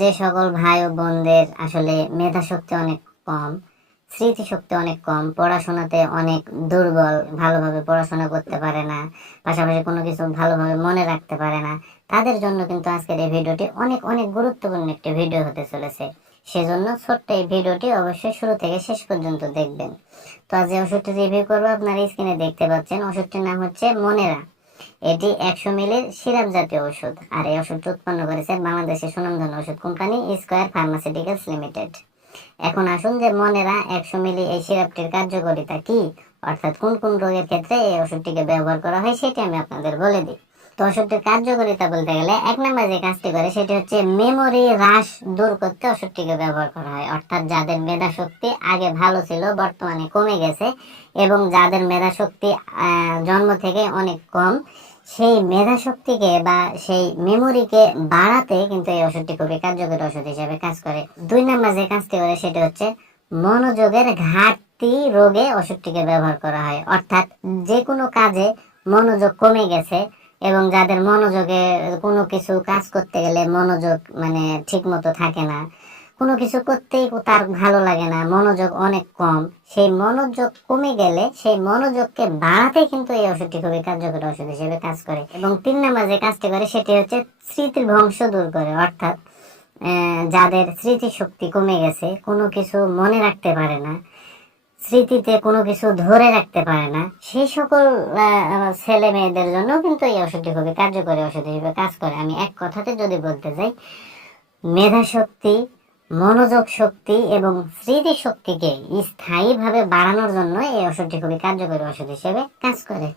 যে সকল ভাই ও বোনদের আসলে মেধা শক্তি অনেক কম, স্মৃতিশক্তি অনেক কম, পড়াশোনাতে অনেক দুর্বল, ভালোভাবে পড়াশোনা করতে পারে না, পাশাপাশি কোনো কিছু ভালোভাবে মনে রাখতে পারে না, তাদের জন্য কিন্তু আজকের এই ভিডিওটি অনেক অনেক গুরুত্বপূর্ণ একটি ভিডিও হতে চলেছে। সেজন্য ছোট্ট এই ভিডিওটি অবশ্যই শুরু থেকে শেষ পর্যন্ত দেখবেন। তো আজ যে ওষুধটি রিভিউ করব, আপনারা স্ক্রিনে দেখতে পাচ্ছেন, ওষুধটির নাম হচ্ছে মনেরা। এটি একশো মিলির সিরাপ জাতীয় ওষুধ। আর এই ওষুধটি উৎপন্ন করেছে বাংলাদেশের সুনামধন্য ওষুধ কোম্পানি স্কোয়ার ফার্মাসিউটিক্যালস লিমিটেড। এখন আসুন যে মনেরা একশো মিলি এই সিরাপটির কার্যকারিতা কি, অর্থাৎ কোন কোন রোগের ক্ষেত্রে এই ওষুধটিকে ব্যবহার করা হয় সেটি আমি আপনাদের বলে দিই। তো ওষুধটির কার্যকারিতা বলতে গেলে এক নম্বর যে কাজটি করে, সেটি হচ্ছে মেমোরি হ্রাস দূর করতে ওষুধটিকে ব্যবহার করা হয়। অর্থাৎ যাদের মেধা শক্তি আগে ভালো ছিল, বর্তমানে কমে গেছে এবং যাদের মেধা শক্তি জন্ম থেকে অনেক কম, সেই মেধা শক্তিকে বা সেই মেমোরিকে বাড়াতে কিন্তু এই ওষুধটি খুবই কার্যকরী ওষুধ হিসেবে কাজ করে। দুই নম্বর যে কাজটি করে, সেটা হচ্ছে মনোযোগের ঘাটতি রোগে ওষুধটিকে ব্যবহার করা হয়। অর্থাৎ যে কোনো কাজে মনোযোগ কমে গেছে এবং যাদের মনোযোগে কোনো কিছু কাজ করতে গেলে মনোযোগ মানে ঠিক মতো থাকে না, কোনো কিছু করতেই তার ভালো লাগে না, মনোযোগ অনেক কম, সেই মনোযোগ কমে গেলে সেই মনোযোগকে বাড়াতে কিন্তু এই ওষুধটি খুবই কার্যকরী ওষুধ হিসেবে কাজ করে। এবং তিন নম্বর যে কাজটি করে সেটি হচ্ছে স্মৃতির ধ্বংস দূর করে, অর্থাৎ যাদের স্মৃতিশক্তি কমে গেছে, কোনো কিছু মনে রাখতে পারে না স্মৃতিতে কোনো কিছু ধরে রাখতে পারে না। সেই সকল ছেলে মেয়েদের জন্য কিন্তু এই ওষুধটি খুবই কার্যকরী ওষুধ হিসেবে কাজ করে। আমি এক কথাতে যদি বলতে যাই, মেধা শক্তি, মনোযোগ শক্তি এবং স্মৃতি শক্তিকে স্থায়ীভাবে বাড়ানোর জন্য এই ওষুধটি খুবই কার্যকরী ওষুধ হিসেবে কাজ করে।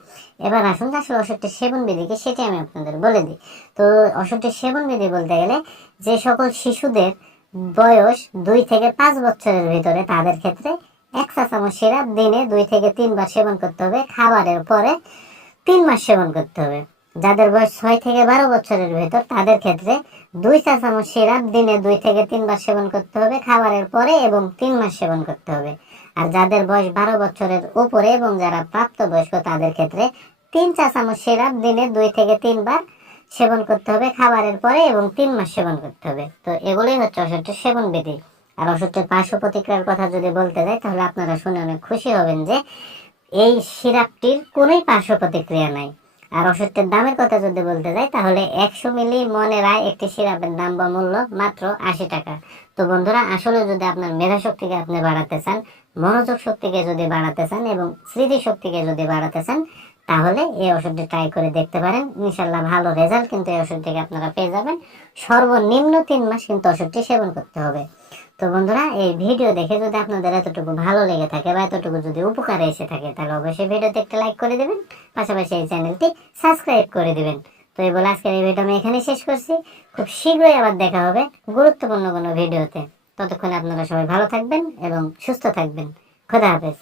এবার আসুন আসলে ওষুধটির সেবন বিধি কি সেটি আমি আপনাদের বলে দিই। তো ওষুধটির সেবন বিধি বলতে গেলে যে সকল শিশুদের বয়স দুই থেকে পাঁচ বছরের ভিতরে তাদের ক্ষেত্রে এক চা চামচ সিরাপ দিনে দুই থেকে তিনবার সেবন করতে হবে। খাবারের পরে তিন মাস সেবন করতে হবে। যাদের বয়স ছয় থেকে বারো বছরের ভেতর, তাদের ক্ষেত্রে দুই চা চামচ সিরাপ দিনে দুই থেকে তিনবার সেবন করতে হবে। খাবারের পরে এবং তিন মাস সেবন করতে হবে। আর যাদের বয়স বারো বছরের উপরে এবং যারা প্রাপ্তবয়স্ক, তাদের ক্ষেত্রে তিন চা চামচ সিরাপ দিনে দুই থেকে তিনবার সেবন করতে হবে। খাবারের পরে এবং তিন মাস সেবন করতে হবে। তো এগুলোই হচ্ছে ওষুধটির সেবন বিধি। আর ওষুধটির পার্শ্ব প্রতিক্রিয়ার কথা যদি বলতে যাই, তাহলে আপনারা শুনে অনেক খুশি হবেন যে এই সিরাপটির কোনোই পার্শ্ব প্রতিক্রিয়া নাই। আর ওষুধটির দামের কথা যদি বলতে যাই, তাহলে একশো মিলি মনে রায় একটি সিরাপের দাম বা মূল্য মাত্র আশি টাকা। তো বন্ধুরা, আসলে যদি আপনার মেধা শক্তিকে আপনি বাড়াতে চান, মনোযোগ শক্তিকে যদি বাড়াতে চান এবং স্মৃতি শক্তিকে যদি বাড়াতে চান, তাহলে এই ওষুধটি ট্রাই করে দেখতে পারেন। ইনশাল্লাহ ভালো রেজাল্ট কিন্তু এই ওষুধ থেকে আপনারা পেয়ে যাবেন। সর্বনিম্ন তিন মাস কিন্তু ওষুধটি সেবন করতে হবে। তো বন্ধুরা, এই ভিডিও দেখে যদি আপনাদের এতটুকু ভালো লেগে থাকে বা এতটুকু যদি উপকারে এসে থাকে, তাহলে অবশ্যই ভিডিওতে একটা লাইক করে দেবেন। পাশাপাশি এই চ্যানেলটি সাবস্ক্রাইব করে দেবেন। তো এই বলে আজকের এই ভিডিও আমি এখানে শেষ করছি। খুব শীঘ্রই আবার দেখা হবে গুরুত্বপূর্ণ কোনো ভিডিওতে। ততক্ষণে আপনারা সবাই ভালো থাকবেন এবং সুস্থ থাকবেন। খোদা হাফেজ।